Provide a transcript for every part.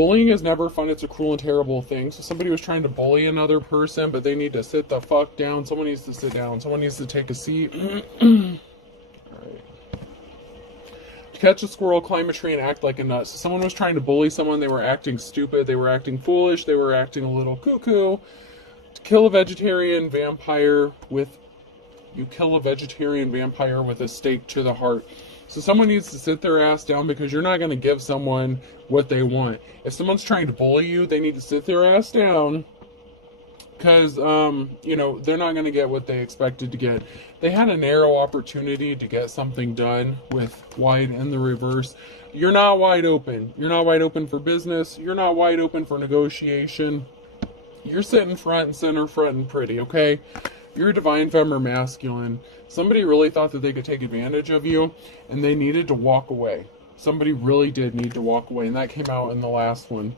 bullying is never fun. It's a cruel and terrible thing. So somebody was trying to bully another person, but they need to sit the fuck down. Someone needs to sit down. Someone needs to take a seat. Alright. Catch a squirrel, climb a tree, and act like a nut. So someone was trying to bully someone. They were acting stupid. They were acting foolish. They were acting a little cuckoo. To kill a vegetarian vampire with... You kill a vegetarian vampire with a stake to the heart. So someone needs to sit their ass down because you're not going to give someone what they want. If someone's trying to bully you, they need to sit their ass down because, you know, they're not going to get what they expected to get. They had a narrow opportunity to get something done with wide and the reverse. You're not wide open. You're not wide open for business. You're not wide open for negotiation. You're sitting front and center, front and pretty, okay? You're a divine femme or masculine. Somebody really thought that they could take advantage of you, and they needed to walk away. Somebody really did need to walk away, and that came out in the last one.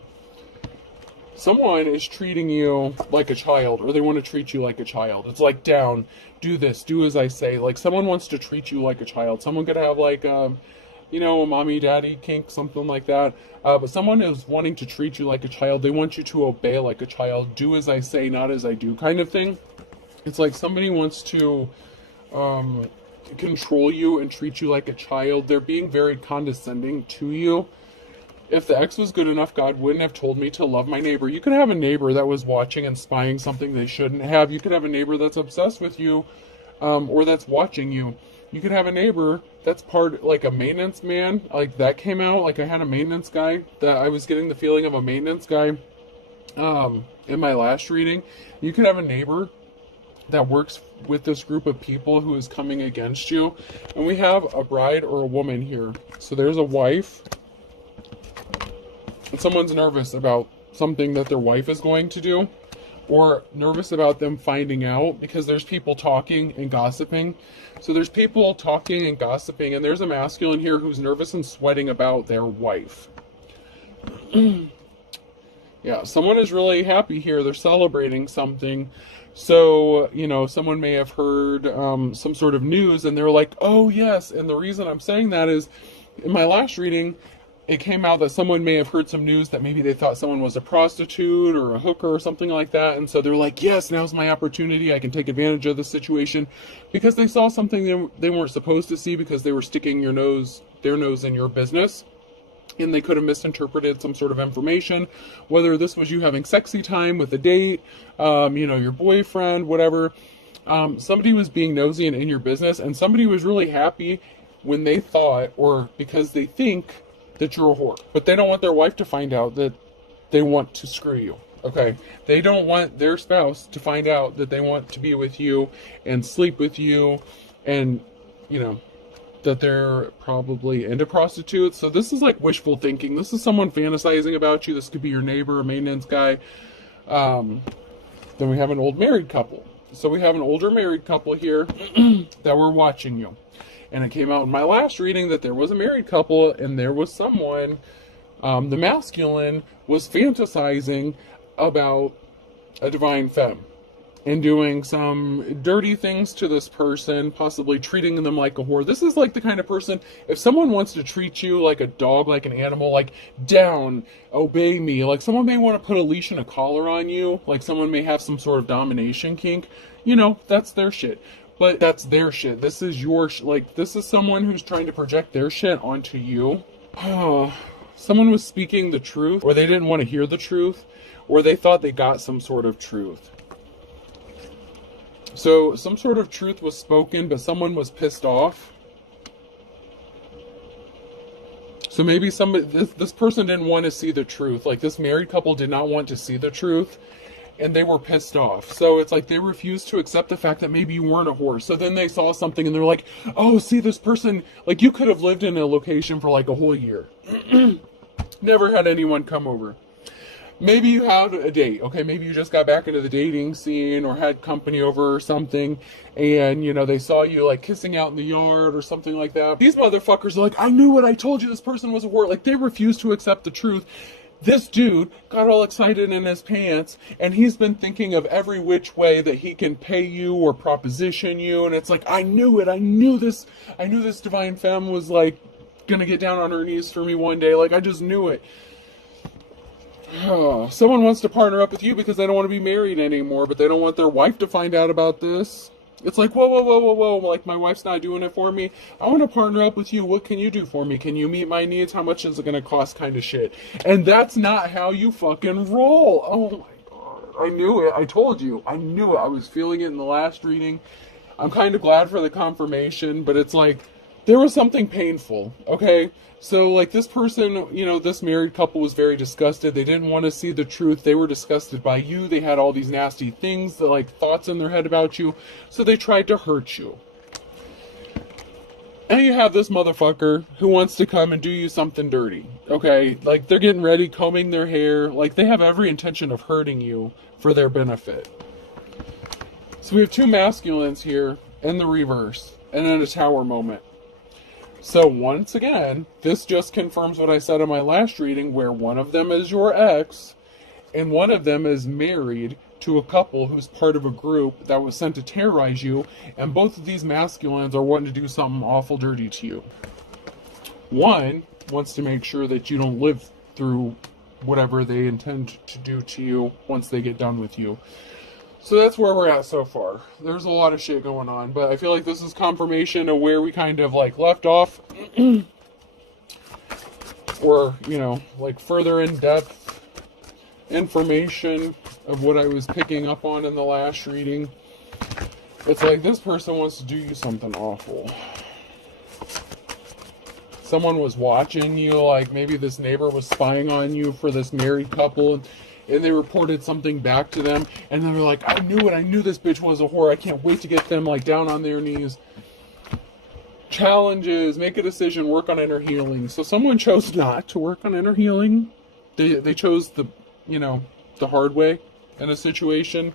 Someone is treating you like a child, or they want to treat you like a child. It's like, down, do this, do as I say. Like, someone wants to treat you like a child. Someone could have, like, you know, a mommy, daddy kink, something like that. But someone is wanting to treat you like a child. They want you to obey like a child. Do as I say, not as I do, kind of thing. It's like somebody wants to control you and treat you like a child. They're being very condescending to you. If the ex was good enough, God wouldn't have told me to love my neighbor. You could have a neighbor that was watching and spying something they shouldn't have. You could have a neighbor that's obsessed with you, or that's watching you. You could have a neighbor that's part, like a maintenance man. Like that came out. Like I had a maintenance guy that I was getting the feeling of a maintenance guy in my last reading. You could have a neighbor that works with this group of people who is coming against you. And we have a bride or a woman here. So there's a wife. And someone's nervous about something that their wife is going to do. Or nervous about them finding out, because there's people talking and gossiping. So there's people talking and gossiping, and there's a masculine here who's nervous and sweating about their wife. Yeah, someone is really happy here. They're celebrating something. So, you know, someone may have heard some sort of news, and they're like, oh, yes. And the reason I'm saying that is, in my last reading, it came out that someone may have heard some news that maybe they thought someone was a prostitute or a hooker or something like that. And so they're like, yes, now's my opportunity. I can take advantage of the situation, because they saw something they weren't supposed to see, because they were sticking their nose in your business. And they could have misinterpreted some sort of information, whether this was you having sexy time with a date, you know, your boyfriend, whatever. Somebody was being nosy and in your business, and somebody was really happy when they thought, or because they think that you're a whore. But they don't want their wife to find out that they want to screw you, okay? They don't want their spouse to find out that they want to be with you and sleep with you, and, you know, that they're probably into prostitutes. So this is like wishful thinking. This is someone fantasizing about you. This could be your neighbor, a maintenance guy. Then we have an old married couple. So we have an older married couple here that were watching you. And it came out in my last reading that there was a married couple, and there was someone, the masculine, was fantasizing about a divine femme and doing some dirty things to this person, possibly treating them like a whore. This is like the kind of person, if someone wants to treat you like a dog, like an animal, like, down, obey me, like someone may want to put a leash and a collar on you, like someone may have some sort of domination kink, you know, that's their shit. But that's their shit. This is your like, this is someone who's trying to project their shit onto you. Someone was speaking the truth, or they didn't want to hear the truth, or they thought they got some sort of truth. So some sort of truth was spoken, but someone was pissed off. So maybe this person didn't want to see the truth. Like, this married couple did not want to see the truth, and they were pissed off. So it's like they refused to accept the fact that maybe you weren't a whore. So then they saw something and they're like, oh, see, this person, like, you could have lived in a location for like a whole year. Never had anyone come over. Maybe you had a date, okay? Maybe you just got back into the dating scene or had company over or something, and, you know, they saw you, like, kissing out in the yard or something like that. These motherfuckers are like, I knew it, I told you this person was a whore. Like, they refused to accept the truth. This dude got all excited in his pants, and he's been thinking of every which way that he can pay you or proposition you, and it's like, I knew it, I knew this divine femme was, like, gonna get down on her knees for me one day. Like, I just knew it. Someone wants to partner up with you because they don't want to be married anymore, but they don't want their wife to find out about this. It's like, whoa, whoa, whoa, whoa, whoa. Like, my wife's not doing it for me. I want to partner up with you. What can you do for me? Can you meet my needs? How much is it going to cost, kind of shit? And that's not how you fucking roll. Oh my God. I knew it. I told you. I knew it. I was feeling it in the last reading. I'm kind of glad for the confirmation, but it's like, there was something painful, okay? So, like, this person, you know, this married couple was very disgusted. They didn't want to see the truth. They were disgusted by you. They had all these nasty things, like, thoughts in their head about you. So they tried to hurt you. And you have this motherfucker who wants to come and do you something dirty, okay? Like, they're getting ready, combing their hair. Like, they have every intention of hurting you for their benefit. So we have two masculines here in the reverse, and then a tower moment. So once again, this just confirms what I said in my last reading, where one of them is your ex, and one of them is married to a couple who's part of a group that was sent to terrorize you, and both of these masculines are wanting to do something awful dirty to you. One wants to make sure that you don't live through whatever they intend to do to you once they get done with you. So that's where we're at so far. There's a lot of shit going on, but I feel like this is confirmation of where we kind of like left off. Or, you know, like further in-depth information of what I was picking up on in the last reading. It's like this person wants to do you something awful. Someone was watching you, like maybe this neighbor was spying on you for this married couple, and they reported something back to them, and then they're like, I knew it, I knew this bitch was a whore, I can't wait to get them like down on their knees. Challenges, make a decision, work on inner healing. So someone chose not to work on inner healing. They chose the, you know, the hard way in a situation.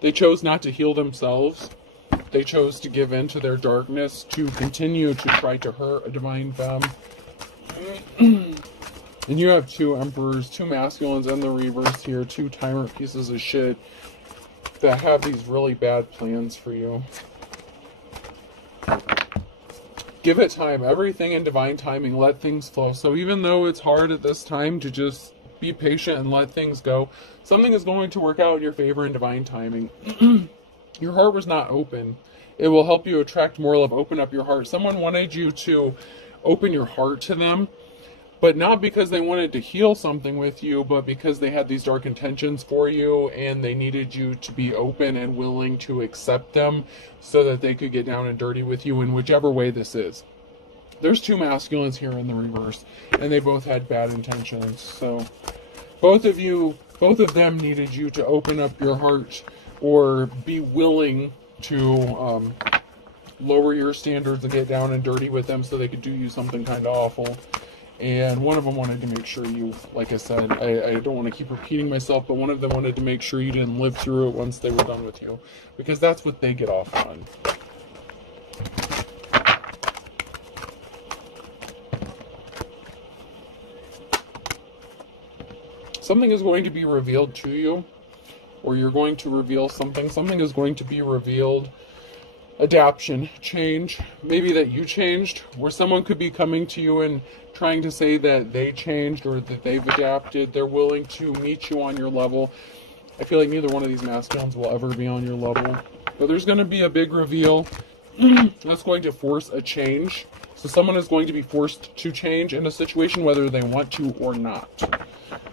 They chose not to heal themselves. They chose to give in to their darkness, to continue to try to hurt a divine femme. And you have two emperors, two masculines in the reverse here, two tyrant pieces of shit that have these really bad plans for you. Give it time. Everything in divine timing. Let things flow. So even though it's hard at this time to just be patient and let things go, something is going to work out in your favor in divine timing. Your heart was not open. It will help you attract more love. Open up your heart. Someone wanted you to open your heart to them, but not because they wanted to heal something with you, but because they had these dark intentions for you, and they needed you to be open and willing to accept them so that they could get down and dirty with you in whichever way this is. There's two masculines here in the reverse, and they both had bad intentions. So both of them needed you to open up your heart or be willing to lower your standards and get down and dirty with them so they could do you something kind of awful. And one of them wanted to make sure you, like I said, I don't want to keep repeating myself, but one of them wanted to make sure you didn't live through it once they were done with you, because that's what they get off on. Something is going to be revealed to you, or you're going to reveal something. Something is going to be revealed. Adaption, change, maybe that you changed, where someone could be coming to you and trying to say that they changed or that they've adapted. They're willing to meet you on your level. I feel like neither one of these masculines will ever be on your level, but there's going to be a big reveal that's going to force a change. So someone is going to be forced to change in a situation whether they want to or not.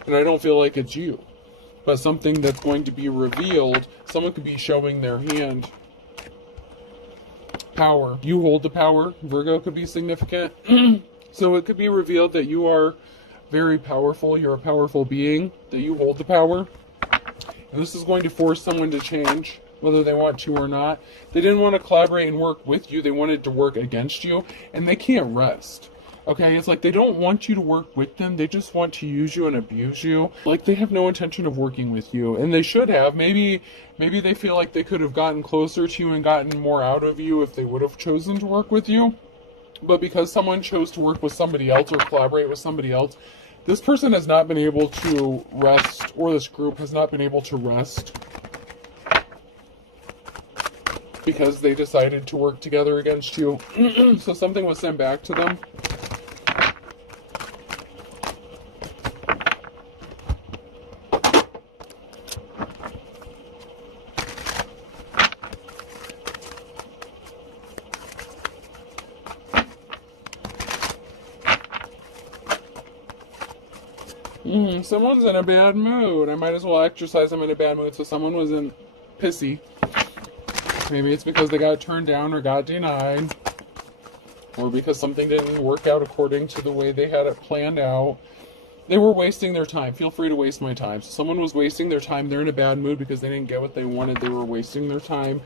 And I don't feel like it's you, but something that's going to be revealed. Someone could be showing their hand. Power. You hold the power. Virgo could be significant. So it could be revealed that you are very powerful. You're a powerful being. That you hold the power. And this is going to force someone to change, whether they want to or not. They didn't want to collaborate and work with you. They wanted to work against you. And they can't rest. Okay, it's like they don't want you to work with them. They just want to use you and abuse you. Like they have no intention of working with you. And they should have. Maybe they feel like they could have gotten closer to you and gotten more out of you if they would have chosen to work with you. But because someone chose to work with somebody else or collaborate with somebody else, this person has not been able to rest, or this group has not been able to rest, because they decided to work together against you. So something was sent back to them. Someone's in a bad mood. I might as well exercise I'm in a bad mood. So someone was in pissy. Maybe it's because they got turned down or got denied. Or because something didn't work out according to the way they had it planned out. They were wasting their time. Feel free to waste my time. So someone was wasting their time. They're in a bad mood because they didn't get what they wanted. They were wasting their time.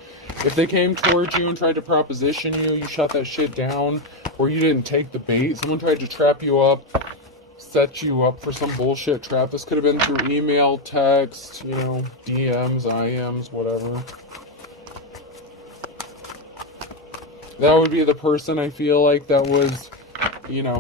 If they came towards you and tried to proposition you, you shut that shit down, or you didn't take the bait. Someone tried to trap you up, set you up for some bullshit trap. This could have been through email, text, DMs, IMs, whatever. That would be the person I feel like that was,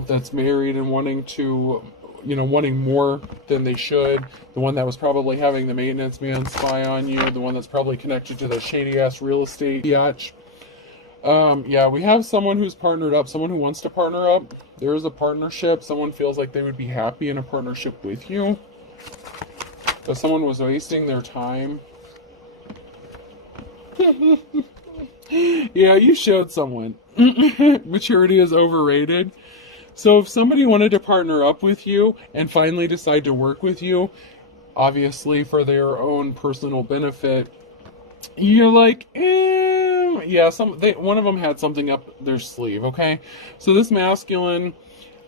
that's married and wanting to, wanting more than they should. The one that was probably having the maintenance man spy on you. The one that's probably connected to the shady ass real estate biatch. Yeah, we have someone who's partnered up, someone who wants to partner up. There is a partnership. Someone feels like they would be happy in a partnership with you. But someone was wasting their time. Yeah, you showed someone. Maturity is overrated. So if somebody wanted to partner up with you and finally decide to work with you, obviously for their own personal benefit, you're like, yeah, one of them had something up their sleeve, okay? So this masculine,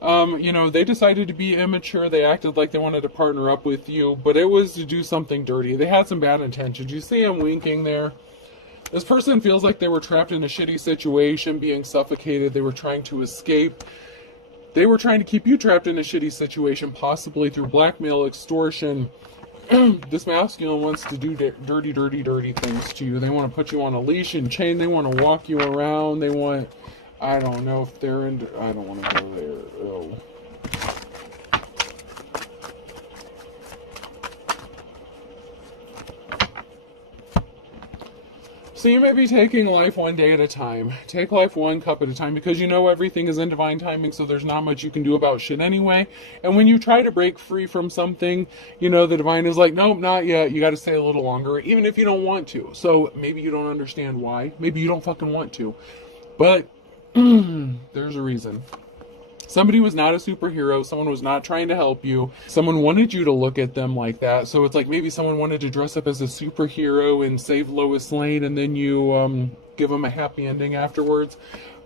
they decided to be immature. They acted like they wanted to partner up with you, but it was to do something dirty. They had some bad intentions. You see him winking there? This person feels like they were trapped in a shitty situation, being suffocated. They were trying to escape. They were trying to keep you trapped in a shitty situation, possibly through blackmail, extortion. This masculine wants to do dirty, dirty, dirty things to you. They want to put you on a leash and chain. They want to walk you around. They want, I don't know if they're into, I don't want to go there. Oh. So you may be taking life one day at a time. Take life one cup at a time, because everything is in divine timing, so there's not much you can do about shit anyway. And when you try to break free from something, the divine is like, nope, not yet. You got to stay a little longer, even if you don't want to. So maybe you don't understand why. Maybe you don't fucking want to. But there's a reason. Somebody was not a superhero. Someone was not trying to help you. Someone wanted you to look at them like that. So it's like maybe someone wanted to dress up as a superhero and save Lois Lane, and then you give them a happy ending afterwards.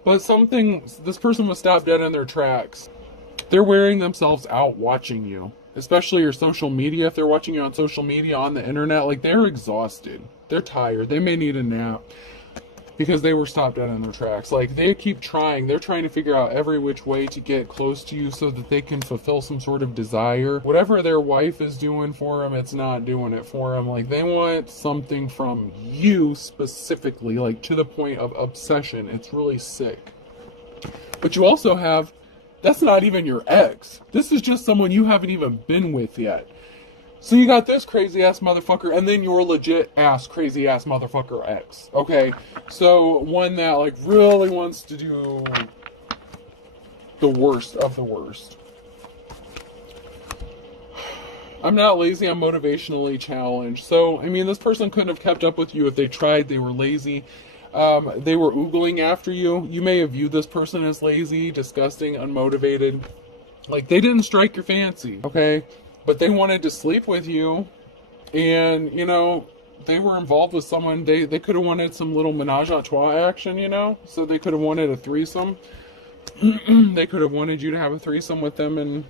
But this person was stopped dead in their tracks. They're wearing themselves out watching you, especially your social media. If they're watching you on social media, on the internet, like, they're exhausted. They're tired. They may need a nap. Because they were stopped dead in their tracks. Like, they keep trying. They're trying to figure out every which way to get close to you so that they can fulfill some sort of desire. Whatever their wife is doing for them, it's not doing it for them. Like, they want something from you specifically, like, to the point of obsession. It's really sick. But you also have, that's not even your ex. This is just someone you haven't even been with yet. So you got this crazy ass motherfucker, and then your legit ass crazy ass motherfucker ex. Okay, so one that like really wants to do the worst of the worst. I'm not lazy, I'm motivationally challenged. So, this person couldn't have kept up with you if they tried. They were lazy. They were oogling after you. You may have viewed this person as lazy, disgusting, unmotivated. Like, they didn't strike your fancy, okay? But they wanted to sleep with you, and, they were involved with someone. They could have wanted some little menage a trois action, So they could have wanted a threesome. They could have wanted you to have a threesome with them, and,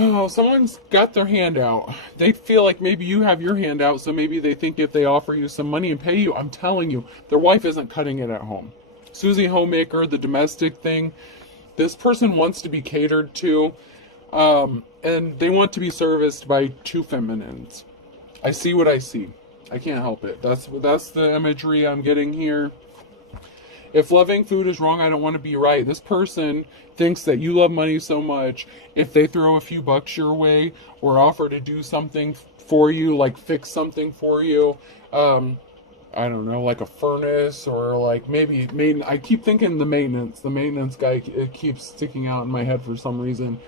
Oh, someone's got their hand out. They feel like maybe you have your hand out, so maybe they think if they offer you some money and pay you, I'm telling you, their wife isn't cutting it at home. Susie Homemaker, the domestic thing, this person wants to be catered to, and they want to be serviced by two feminines. I see what I see. I can't help it. That's the imagery I'm getting here. If loving food is wrong, I don't want to be right. This person thinks that you love money so much, if they throw a few bucks your way or offer to do something for you, like fix something for you, I don't know, like a furnace, or like maybe I keep thinking the maintenance guy, it keeps sticking out in my head for some reason.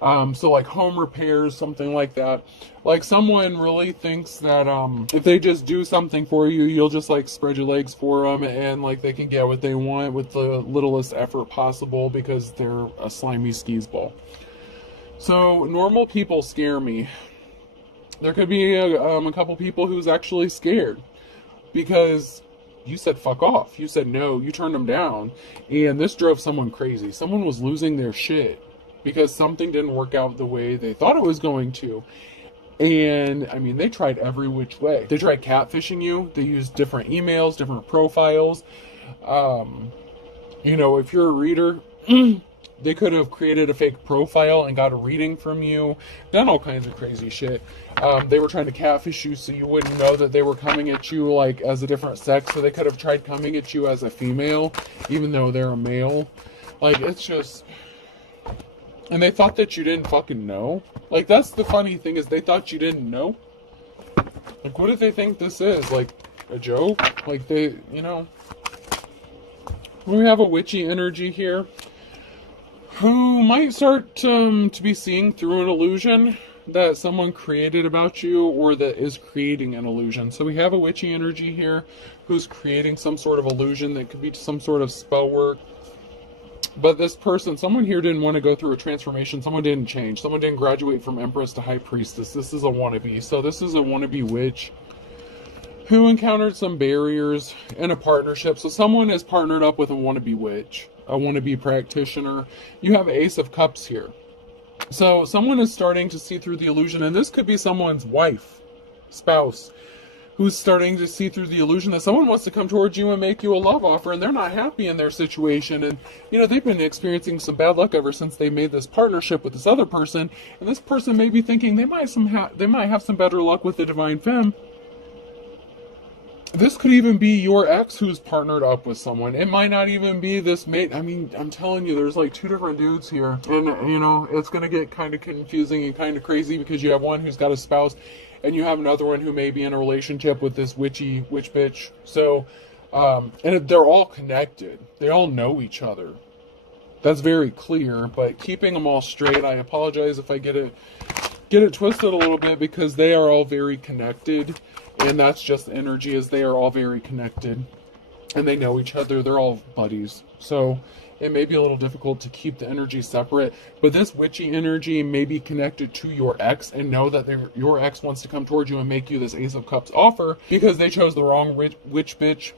So like home repairs, something like that. Like someone really thinks that if they just do something for you, you'll just like spread your legs for them, and like they can get what they want with the littlest effort possible because they're a slimy skis ball. So normal people scare me. There could be a couple people who's actually scared because you said fuck off. You said no. You turned them down. And this drove someone crazy. Someone was losing their shit because something didn't work out the way they thought it was going to. And I mean, they tried every which way. They tried catfishing you. They used different emails, different profiles. You know, if you're a reader, they could have created a fake profile and got a reading from you, done all kinds of crazy shit. They were trying to catfish you so you wouldn't know that they were coming at you like as a different sex. So they could have tried coming at you as a female, even though they're a male. Like, it's just... And they thought that you didn't fucking know. Like, that's the funny thing, is they thought you didn't know. Like, what do they think this is? Like, a joke? Like, they, you know... We have a witchy energy here, who might start to be seeing through an illusion that someone created about you, or that is creating an illusion. So we have a witchy energy here who's creating some sort of illusion that could be some sort of spell work. But this person, someone here didn't want to go through a transformation. Someone didn't change. Someone didn't graduate from Empress to High Priestess. This is a wannabe. So this is a wannabe witch who encountered some barriers in a partnership. So someone is partnered up with a wannabe witch, a wannabe practitioner. You have Ace of Cups here. So someone is starting to see through the illusion, and this could be someone's wife, spouse, who's starting to see through the illusion that someone wants to come towards you and make you a love offer, and they're not happy in their situation. And, you know, they've been experiencing some bad luck ever since they made this partnership with this other person. And this person may be thinking they might have some better luck with the Divine Femme. This could even be your ex who's partnered up with someone. It might not even be this mate. I mean, I'm telling you, there's like two different dudes here. And, you know, it's going to get kind of confusing and kind of crazy because you have one who's got a spouse and you have another one who may be in a relationship with this witch bitch. So, and they're all connected. They all know each other. That's very clear, but keeping them all straight, I apologize if I get it twisted a little bit, because they are all very connected. And that's just the energy, is they are all very connected. And they know each other. They're all buddies. So it may be a little difficult to keep the energy separate. But this witchy energy may be connected to your ex, and know that your ex wants to come towards you and make you this Ace of Cups offer because they chose the wrong witch bitch.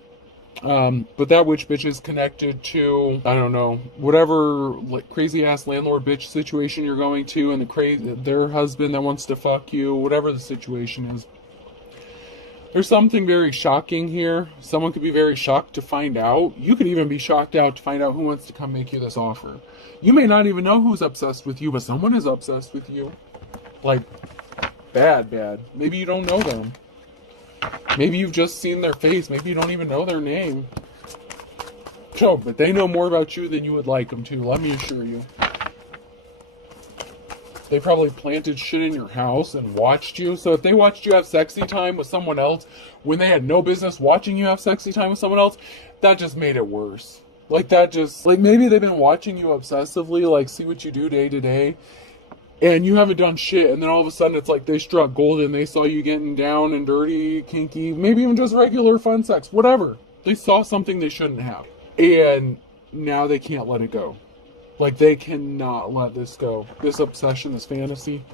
But that witch bitch is connected to, I don't know, whatever crazy ass landlord bitch situation you're going to, and their husband that wants to fuck you, whatever the situation is. There's something very shocking here. Someone could be very shocked to find out. You could even be shocked out to find out who wants to come make you this offer. You may not even know who's obsessed with you, but someone is obsessed with you. Like, bad. Maybe you don't know them. Maybe you've just seen their face. Maybe you don't even know their name. So, but they know more about you than you would like them to, let me assure you. They probably planted shit in your house and watched you. So if they watched you have sexy time with someone else when they had no business watching you have sexy time with someone else, that just made it worse. Like, maybe they've been watching you obsessively, like, see what you do day to day, and you haven't done shit, and then all of a sudden it's like they struck gold and they saw you getting down and dirty, kinky, maybe even just regular fun sex, whatever. They saw something they shouldn't have. And now they can't let it go. Like, they cannot let this go. This obsession, this fantasy.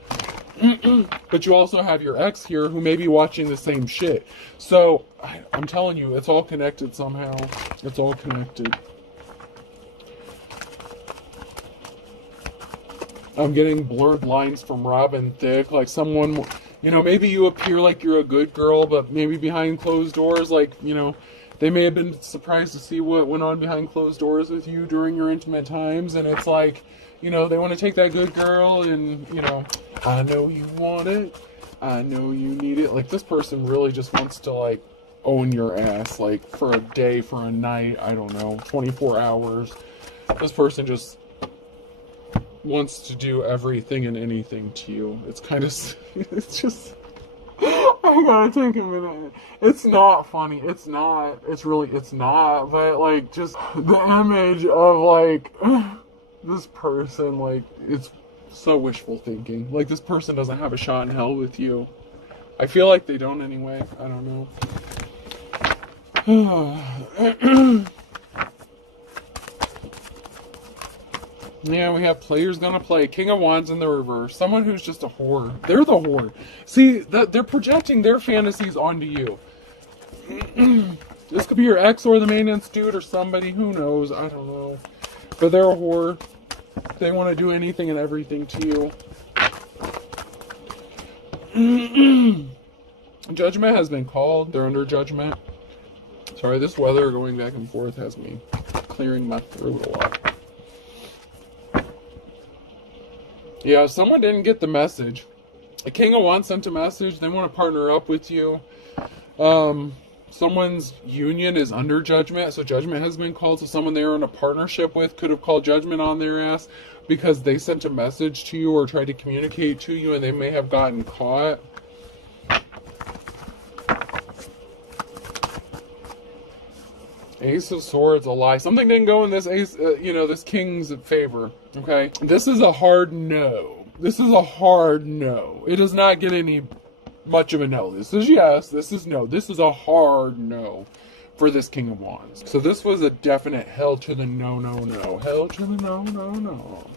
But you also have your ex here who may be watching the same shit. So, I'm telling you, it's all connected somehow. It's all connected. I'm getting blurred lines from Robin Thicke. Like, someone, you know, maybe you appear like you're a good girl, but maybe behind closed doors, like, you know, they may have been surprised to see what went on behind closed doors with you during your intimate times. And it's like, you know, they want to take that good girl and, you know, I know you want it. I know you need it. Like, this person really just wants to, like, own your ass, like, for a day, for a night, I don't know, 24 hours. This person just wants to do everything and anything to you. It's kind of, it's just... I gotta take a minute. It's not funny. It's not. It's not. But, like, just the image of, like, this person, like, it's so wishful thinking. Like, this person doesn't have a shot in hell with you. I feel like they don't anyway. I don't know. Yeah, we have players gonna play. King of Wands in the reverse. Someone who's just a whore. They're the whore. See, they're projecting their fantasies onto you. This could be your ex or the maintenance dude or somebody. Who knows? I don't know. But they're a whore. They want to do anything and everything to you. Judgment has been called. They're under judgment. Sorry, this weather going back and forth has me clearing my throat a lot. Yeah, someone didn't get the message. A King of Wands sent a message. They want to partner up with you. Someone's union is under judgment, so judgment has been called. So someone they were in a partnership with could have called judgment on their ass because they sent a message to you or tried to communicate to you, and they may have gotten caught. Ace of Swords, a lie. Something didn't go in this ace, this king's favor. Okay, this is a hard no. This is a hard no. It does not get any much of a no. This is yes. This is no. This is a hard no for this King of Wands. So this was a definite hell to the no, no, no. Hell to the no, no, no.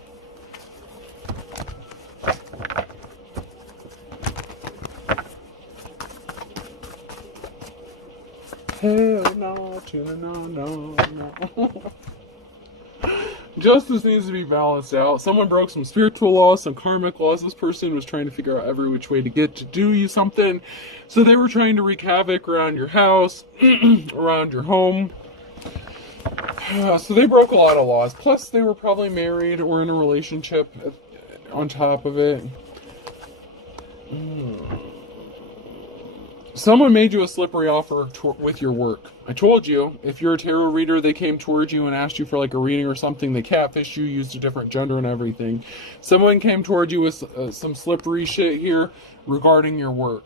Hell no to the no, no, no. Justice needs to be balanced out. Someone broke some spiritual laws, some karmic laws. This person was trying to figure out every which way to get to do you something. So they were trying to wreak havoc around your house, around your home. So they broke a lot of laws. Plus, they were probably married or in a relationship on top of it. Someone made you a slippery offer with your work. I told you, if you're a tarot reader, they came towards you and asked you for like a reading or something. They catfished you, used a different gender and everything. Someone came towards you with some slippery shit here regarding your work.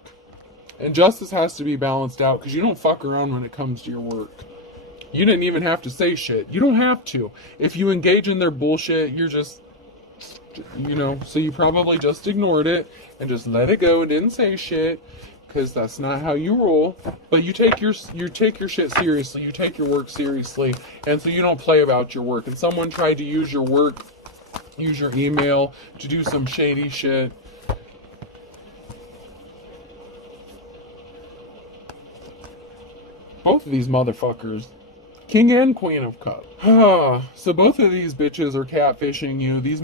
And justice has to be balanced out because you don't fuck around when it comes to your work. You didn't even have to say shit. You don't have to. If you engage in their bullshit, you're just, so you probably just ignored it and just let it go and didn't say shit. Because that's not how you roll. But you take your shit seriously. You take your work seriously. And so you don't play about your work. And someone tried to use your work, use your email to do some shady shit. Both of these motherfuckers. King and Queen of Cups. So both of these bitches are catfishing you. This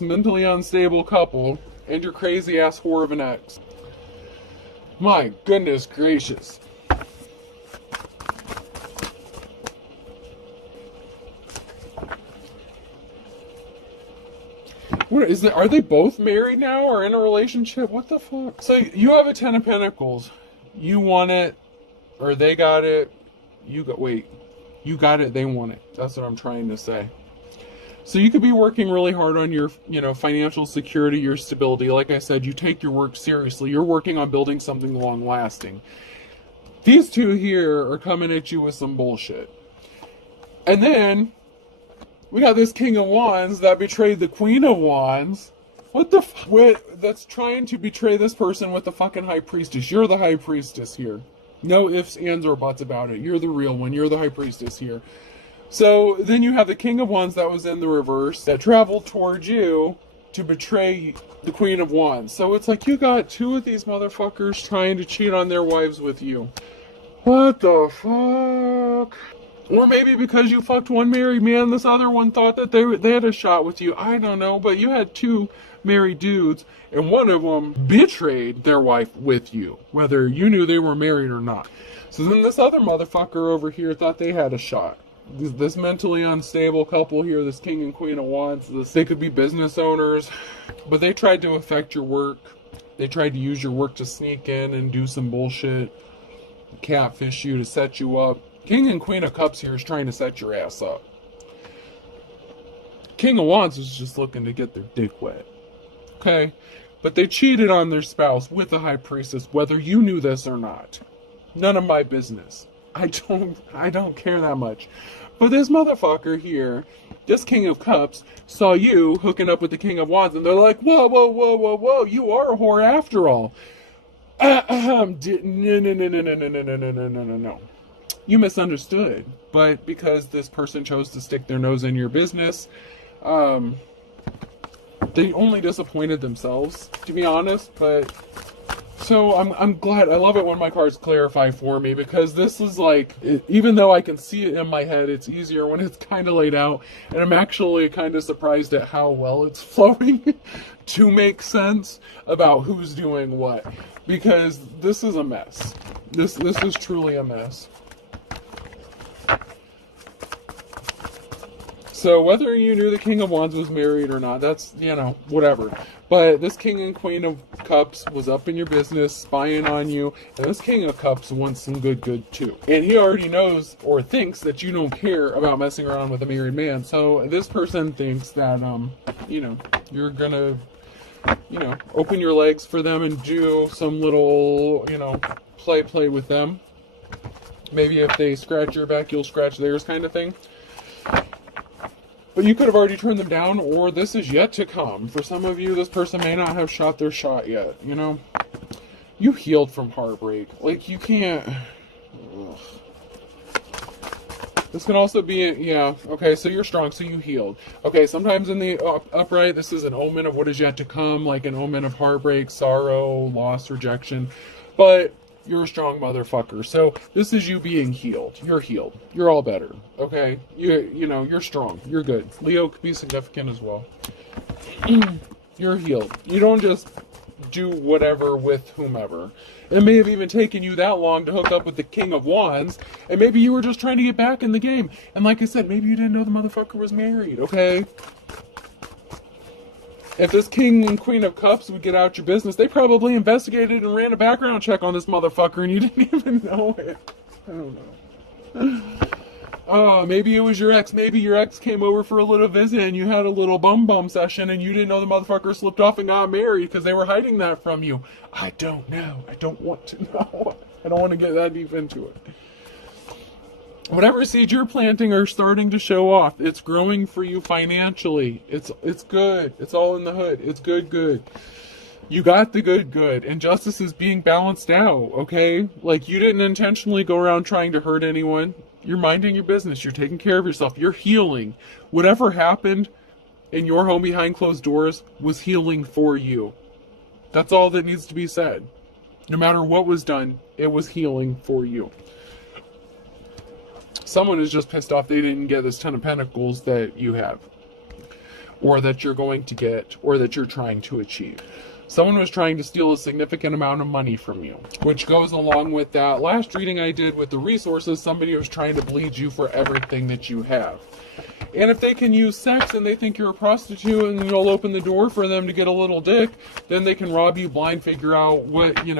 mentally unstable couple and your crazy ass whore of an ex. My goodness gracious. What is it? Are they both married now or in a relationship? What the fuck? So you have a 10 of Pentacles. You want it, or they got it. You got it, they want it. That's what I'm trying to say. So you could be working really hard on your, financial security, your stability. Like I said, you take your work seriously. You're working on building something long lasting. These two here are coming at you with some bullshit. And then we got this King of Wands that betrayed the Queen of Wands. What the that's trying to betray this person with the fucking High Priestess. You're the High Priestess here. No ifs, ands, or buts about it. You're the real one. You're the High Priestess here. So then you have the King of Wands that was in the reverse that traveled towards you to betray the Queen of Wands. So it's like you got two of these motherfuckers trying to cheat on their wives with you. What the fuck? Or maybe because you fucked one married man, this other one thought that they had a shot with you. I don't know, but you had two married dudes, and one of them betrayed their wife with you, whether you knew they were married or not. So then this other motherfucker over here thought they had a shot. This mentally unstable couple here, this King and Queen of Wands, they could be business owners, but they tried to affect your work. They tried to use your work to sneak in and do some bullshit, catfish you to set you up. King and Queen of Cups here is trying to set your ass up. King of Wands is just looking to get their dick wet. Okay? But they cheated on their spouse with the High Priestess, whether you knew this or not. None of my business. I don't care that much. But this motherfucker here, this King of Cups, saw you hooking up with the King of Wands, and they're like, whoa, whoa, whoa, whoa, whoa, you are a whore after all. No. You misunderstood. But because this person chose to stick their nose in your business, They only disappointed themselves, to be honest, but so I'm glad. I love it when my cards clarify for me, because this is like, even though I can see it in my head, it's easier when it's kind of laid out, and I'm actually kind of surprised at how well it's flowing to make sense about who's doing what, because this is a mess. This is truly a mess. So whether you knew the King of Wands was married or not, that's, whatever. But this King and Queen of Cups was up in your business, spying on you. And this King of Cups wants some good too. And he already knows or thinks that you don't care about messing around with a married man. So this person thinks that, you're gonna, open your legs for them and do some little, play with them. Maybe if they scratch your back, you'll scratch theirs, kind of thing. But you could have already turned them down, or this is yet to come. For some of you, this person may not have shot their shot yet, You healed from heartbreak. Like, you can't... Ugh. This can also be, okay, so you're strong, so you healed. Okay, sometimes in the upright, this is an omen of what is yet to come, like an omen of heartbreak, sorrow, loss, rejection. But you're a strong motherfucker. So this is you being healed. You're healed. You're all better. Okay? You're strong. You're good. Leo could be significant as well. You're healed. You don't just do whatever with whomever. It may have even taken you that long to hook up with the King of Wands, and maybe you were just trying to get back in the game. And like I said, maybe you didn't know the motherfucker was married, okay? If this King and Queen of Cups would get out your business, they probably investigated and ran a background check on this motherfucker and you didn't even know it. I don't know. Oh, maybe it was your ex. Maybe your ex came over for a little visit and you had a little bum session and you didn't know the motherfucker slipped off and got married because they were hiding that from you. I don't know. I don't want to know. I don't want to get that deep into it. Whatever seeds you're planting are starting to show off. It's growing for you financially. It's good. It's all in the hood. It's good. You got the good. And justice is being balanced out, okay? Like, you didn't intentionally go around trying to hurt anyone. You're minding your business. You're taking care of yourself. You're healing. Whatever happened in your home behind closed doors was healing for you. That's all that needs to be said. No matter what was done, it was healing for you. Someone is just pissed off they didn't get this 10 of Pentacles that you have, or that you're going to get, or that you're trying to achieve. Someone was trying to steal a significant amount of money from you, which goes along with that last reading I did with the resources. Somebody was trying to bleed you for everything that you have. And if they can use sex and they think you're a prostitute and you'll open the door for them to get a little dick, then they can rob you blind, figure out what you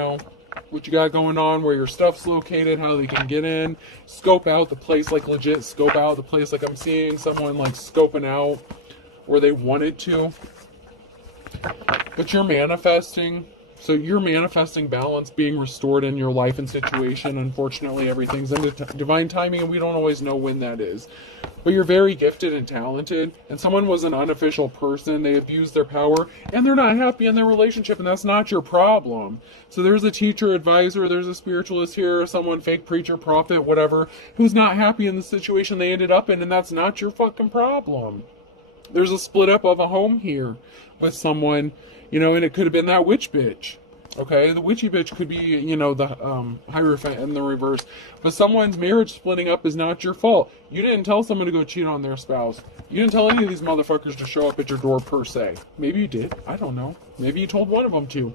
got going on, where your stuff's located, how they can get in, scope out the place, like legit scope out the place. Like I'm seeing someone like scoping out where they wanted to. But you're manifesting. So you're manifesting balance being restored in your life and situation. Unfortunately, everything's in divine timing and we don't always know when that is. But you're very gifted and talented, and someone was an unofficial person. They abused their power and they're not happy in their relationship, and that's not your problem. So there's a teacher, advisor, there's a spiritualist here, someone, fake preacher, prophet, whatever, who's not happy in the situation they ended up in, and that's not your fucking problem. There's a split up of a home here with someone, and it could have been that witch bitch. Okay, the witchy bitch could be, the Hierophant in the reverse. But someone's marriage splitting up is not your fault. You didn't tell someone to go cheat on their spouse. You didn't tell any of these motherfuckers to show up at your door per se. Maybe you did. I don't know. Maybe you told one of them to.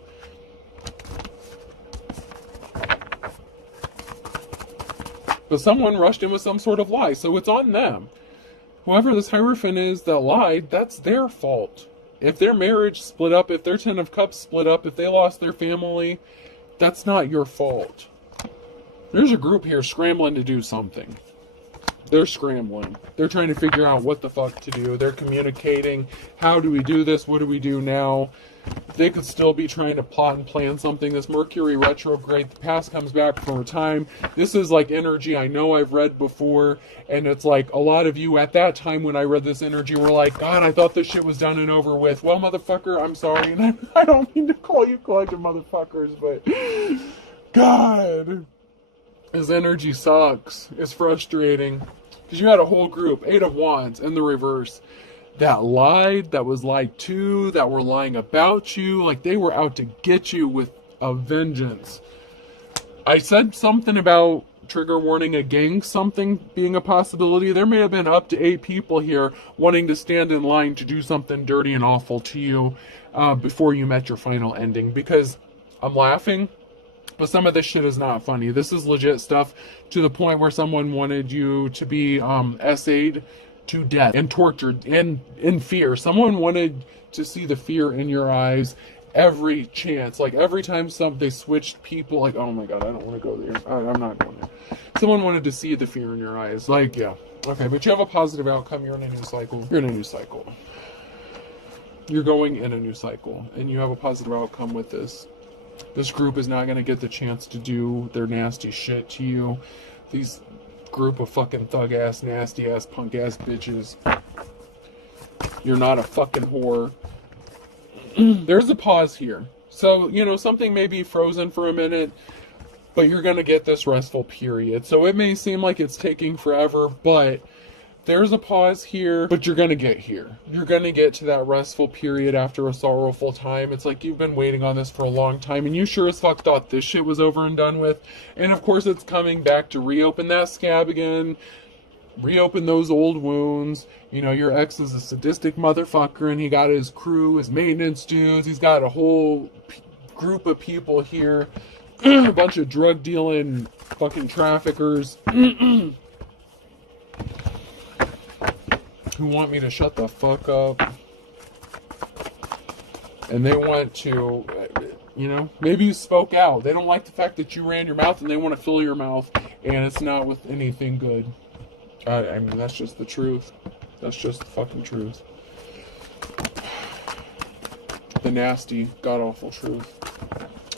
But someone rushed in with some sort of lie, so it's on them. Whoever this Hierophant is that lied, that's their fault. If their marriage split up, if their 10 of Cups split up, if they lost their family, that's not your fault. There's a group here scrambling to do something. They're scrambling. They're trying to figure out what the fuck to do. They're communicating. How do we do this? What do we do now? They could still be trying to plot and plan something. This Mercury retrograde, the past comes back for a time. This is like energy I know I've read before. And it's like a lot of you at that time when I read this energy were like, God, I thought this shit was done and over with. Well, motherfucker, I'm sorry. And I don't mean to call you collective motherfuckers, but God, this energy sucks. It's frustrating. Because you had a whole group, 8 of Wands in the reverse. that lied, that was lied to, that were lying about you. Like, they were out to get you with a vengeance. I said something about, trigger warning, a gang something being a possibility. There may have been up to 8 people here wanting to stand in line to do something dirty and awful to you before you met your final ending. Because I'm laughing, but some of this shit is not funny. This is legit stuff, to the point where someone wanted you to be essayed to death and tortured and in fear. Someone wanted to see the fear in your eyes every chance. Like, every time they switched people, like, oh my god, I don't want to go there. I'm not going there. Someone wanted to see the fear in your eyes. Like, yeah. Okay, but you have a positive outcome. You're in a new cycle. You're in a new cycle. You're going in a new cycle. And you have a positive outcome with this. This group is not going to get the chance to do their nasty shit to you. These group of fucking thug-ass, nasty-ass, punk-ass bitches. You're not a fucking whore. There's a pause here. So, you know, something may be frozen for a minute, but you're going to get this restful period. So it may seem like it's taking forever, but there's a pause here, but you're going to get here. You're going to get to that restful period after a sorrowful time. It's like you've been waiting on this for a long time, and you sure as fuck thought this shit was over and done with. And of course it's coming back to reopen that scab again, reopen those old wounds. You know, your ex is a sadistic motherfucker, and he got his crew, his maintenance dudes. He's got a whole group of people here. A bunch of drug dealing fucking traffickers who want me to shut the fuck up. And they want to, you know, maybe you spoke out. They don't like the fact that you ran your mouth, and they want to fill your mouth, and it's not with anything good. I mean, that's just the truth. That's just the fucking truth. The nasty, god-awful truth.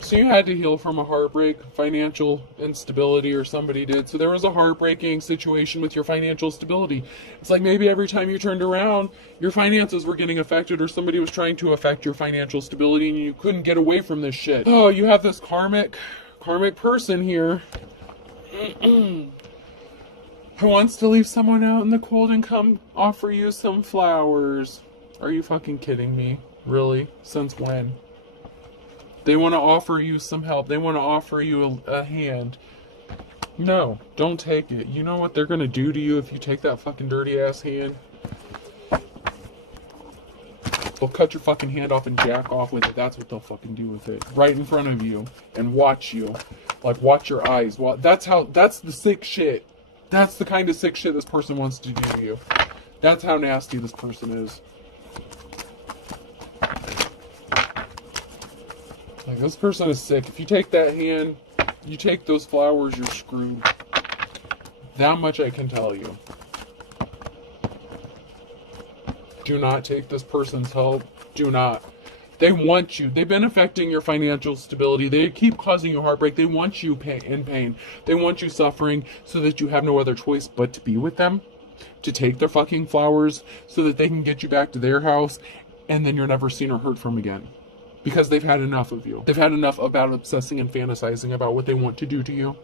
So you had to heal from a heartbreak, financial instability, or somebody did. So there was a heartbreaking situation with your financial stability. It's like maybe every time you turned around, your finances were getting affected, or somebody was trying to affect your financial stability, and you couldn't get away from this shit. Oh, you have this karmic person here who wants to leave someone out in the cold and come offer you some flowers. Are you fucking kidding me? Really? Since when? They want to offer you some help. They want to offer you a hand. No, don't take it. You know what they're going to do to you if you take that fucking dirty ass hand? They'll cut your fucking hand off and jack off with it. That's what they'll fucking do with it. Right in front of you. And watch you. Like, watch your eyes. Well, that's the sick shit. That's the kind of sick shit this person wants to do to you. That's how nasty this person is. Like, this person is sick. If you take that hand, you take those flowers, you're screwed. That much I can tell you. Do not take this person's help. Do not. They want you. They've been affecting your financial stability. They keep causing you heartbreak. They want you in pain. They want you suffering so that you have no other choice but to be with them. To take their fucking flowers so that they can get you back to their house, and then you're never seen or heard from again. Because they've had enough of you. They've had enough about obsessing and fantasizing about what they want to do to you.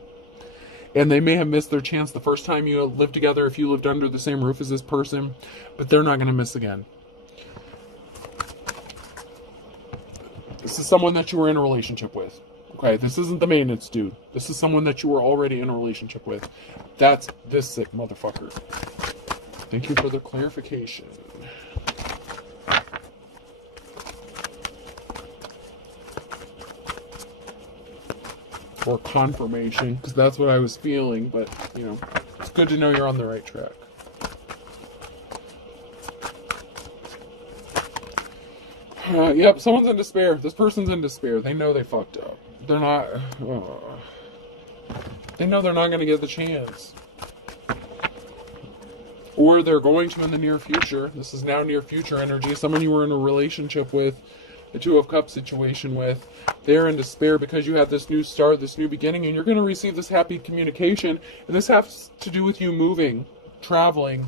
And they may have missed their chance the first time you lived together, if you lived under the same roof as this person, but they're not going to miss again. This is someone that you were in a relationship with. Okay, this isn't the maintenance dude. This is someone that you were already in a relationship with. That's this sick motherfucker. Thank you for the clarification. Or confirmation, because that's what I was feeling, but, you know, it's good to know you're on the right track. Yep, someone's in despair. This person's in despair. They know they fucked up. They're not... they know they're not going to get the chance. Or they're going to in the near future. This is now near future energy. Someone you were in a relationship with, the Two of Cups situation with, they're in despair because you have this new start, this new beginning, and you're going to receive this happy communication. And this has to do with you moving, traveling.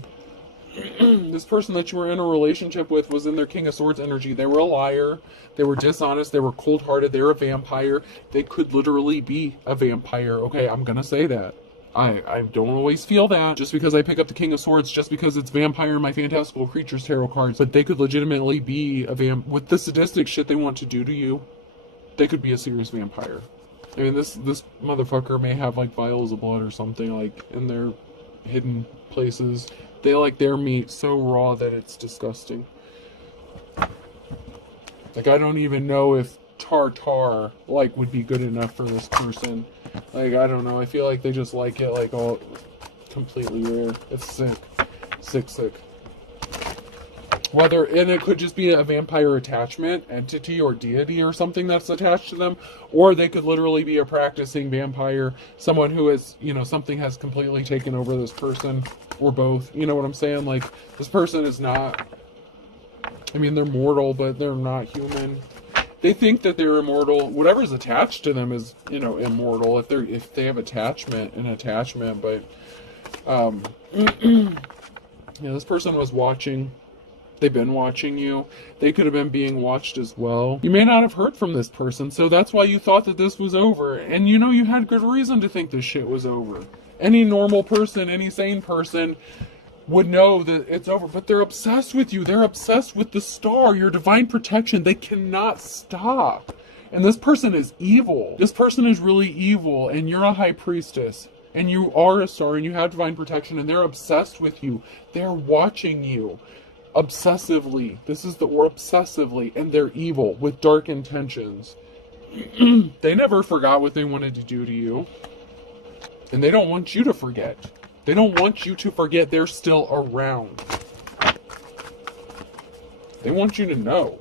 This person that you were in a relationship with was in their King of Swords energy. They were a liar. They were dishonest. They were cold-hearted. They were a vampire. They could literally be a vampire. Okay, I'm going to say that. I don't always feel that just because I pick up the King of Swords, just because it's vampire in my fantastical creatures tarot cards, but they could legitimately be a with the sadistic shit they want to do to you. They could be a serious vampire. I mean, this motherfucker may have like vials of blood or something like in their hidden places. They like their meat so raw that it's disgusting. Like, I don't even know if tartar like would be good enough for this person. Like, I don't know. I feel like they just like it like all completely rare. It's sick. Sick. And it could just be a vampire attachment, entity, or deity or something that's attached to them. Or they could literally be a practicing vampire, someone who is, something has completely taken over this person, or both. You know what I'm saying? Like, this person is not, they're mortal, but they're not human. They think that they're immortal. Whatever's attached to them is, immortal. If they have attachment, but, this person was watching. They've been watching you. They could have been being watched as well. You may not have heard from this person, so that's why you thought that this was over. And you had good reason to think this shit was over. Any normal person, any sane person would know that it's over, but they're obsessed with you. They're obsessed with the star, your divine protection. They cannot stop. And this person is evil. This person is really evil, and you're a high priestess. And you are a star, and you have divine protection, and they're obsessed with you. They're watching you. Obsessively. This is the word, obsessively, and they're evil with dark intentions. They never forgot what they wanted to do to you, and they don't want you to forget. They don't want you to forget they're still around. They want you to know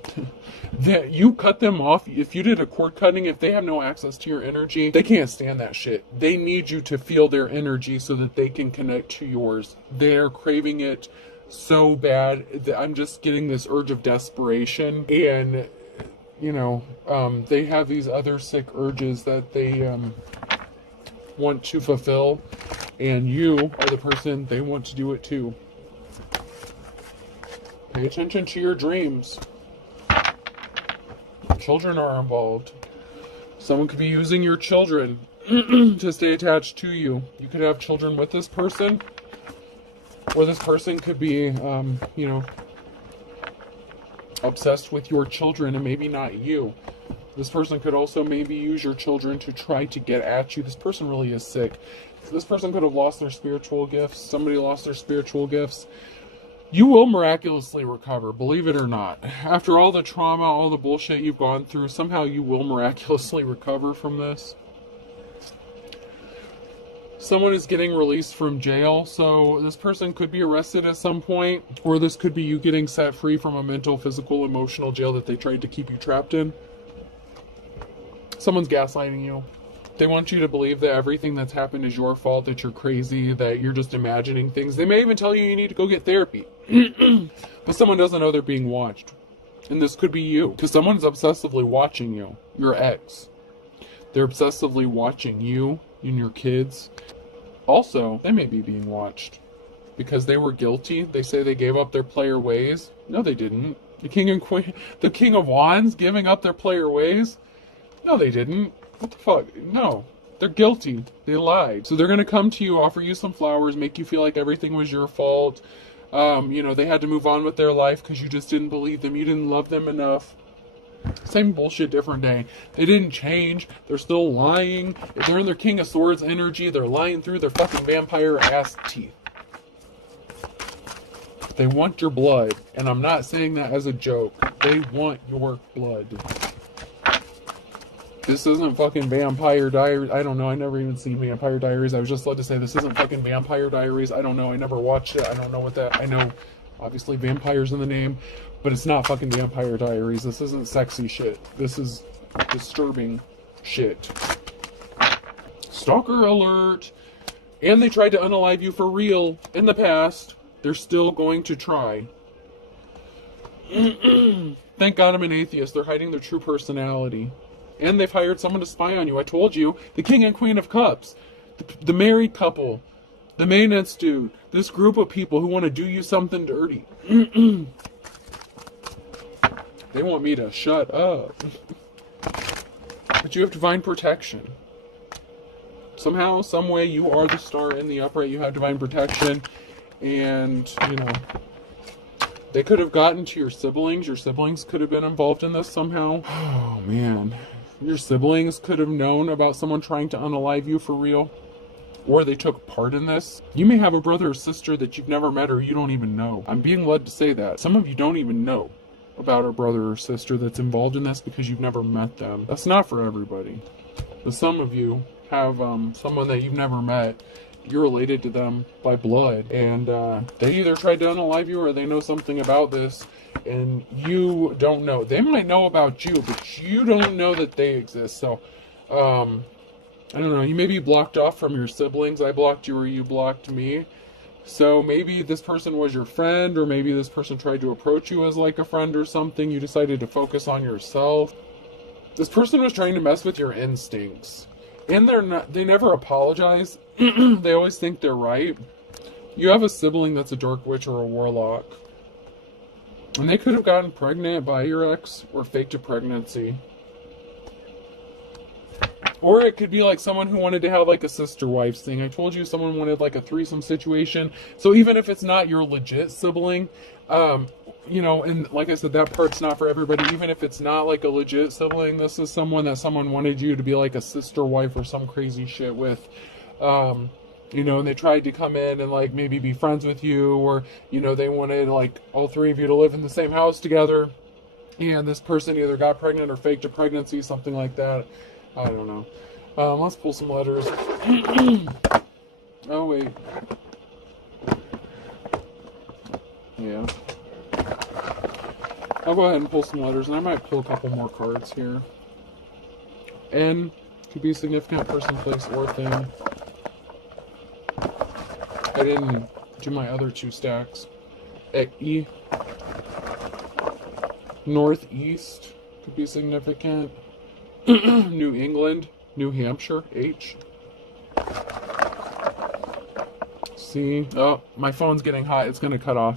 that you cut them off. If you did a cord cutting, if they have no access to your energy, they can't stand that shit. They need you to feel their energy so that they can connect to yours. They're craving it so bad that I'm just getting this urge of desperation, and they have these other sick urges that they want to fulfill, and you are the person they want to do it to. Pay attention to your dreams. Children are involved. Someone could be using your children to stay attached to you. You could have children with this person, or this person could be, obsessed with your children and maybe not you. This person could also maybe use your children to try to get at you. This person really is sick. This person could have lost their spiritual gifts. Somebody lost their spiritual gifts. You will miraculously recover, believe it or not. After all the trauma, all the bullshit you've gone through, somehow you will miraculously recover from this. Someone is getting released from jail, so this person could be arrested at some point, or this could be you getting set free from a mental, physical, emotional jail that they tried to keep you trapped in. Someone's gaslighting you. They want you to believe that everything that's happened is your fault, that you're crazy, that you're just imagining things. They may even tell you need to go get therapy. But someone doesn't know they're being watched. And this could be you, because someone's obsessively watching you, your ex. They're obsessively watching you and your kids. Also, they may be being watched because they were guilty. They say they gave up their player ways. No, they didn't. The king and queen, the king of wands giving up their player ways. No, they didn't. What the fuck? No. They're guilty. They lied. So they're going to come to you, offer you some flowers, make you feel like everything was your fault. They had to move on with their life because you just didn't believe them. You didn't love them enough. Same bullshit, different day. They didn't change. They're still lying. If they're in their King of Swords energy, they're lying through their fucking vampire ass teeth. They want your blood. And I'm not saying that as a joke. They want your blood. This isn't fucking Vampire Diaries. I don't know. I never even seen Vampire Diaries. I was just led to say this isn't fucking Vampire Diaries. I don't know. I never watched it. I don't know what that... I know, obviously, vampires in the name. But it's not fucking Vampire Diaries. This isn't sexy shit. This is disturbing shit. Stalker alert. And they tried to unalive you for real in the past. They're still going to try. Thank God I'm an atheist. They're hiding their true personality. And they've hired someone to spy on you. I told you. The King and Queen of Cups. The married couple. The maintenance dude. This group of people who want to do you something dirty. They want me to shut up. But you have divine protection. Somehow, some way, you are the star in the upright. You have divine protection. And, you know, they could have gotten to your siblings. Your siblings could have been involved in this somehow. Oh, man. Your siblings could have known about someone trying to unalive you for real. Or they took part in this. You may have a brother or sister that you've never met or you don't even know. I'm being led to say that. Some of you don't even know about a brother or sister that's involved in this because you've never met them. That's not for everybody. But some of you have someone that you've never met. You're related to them by blood. And they either tried to unalive you or they know something about this and you don't know. They might know about you, but you don't know that they exist. So, I don't know, you may be blocked off from your siblings. I blocked you or you blocked me. So maybe this person was your friend, or maybe this person tried to approach you as like a friend or something. You decided to focus on yourself. This person was trying to mess with your instincts. And they never apologize. They always think they're right. You have a sibling that's a dark witch or a warlock. And they could have gotten pregnant by your ex or faked a pregnancy. Or it could be like someone who wanted to have like a sister wives thing. I told you someone wanted like a threesome situation. So even if it's not your legit sibling, you know, and like I said, that part's not for everybody. Even if it's not like a legit sibling, this is someone that someone wanted you to be like a sister wife or some crazy shit with. You know, and they tried to come in and like maybe be friends with you, or, you know, they wanted like all three of you to live in the same house together. And this person either got pregnant or faked a pregnancy, something like that. I don't know. Let's pull some letters. Oh, wait. Yeah. I'll go ahead and pull some letters, and I might pull a couple more cards here. N could be significant person, place, or thing. I didn't do my other two stacks. E. Northeast could be significant. New England, New Hampshire, H. C. Oh, my phone's getting hot. It's going to cut off.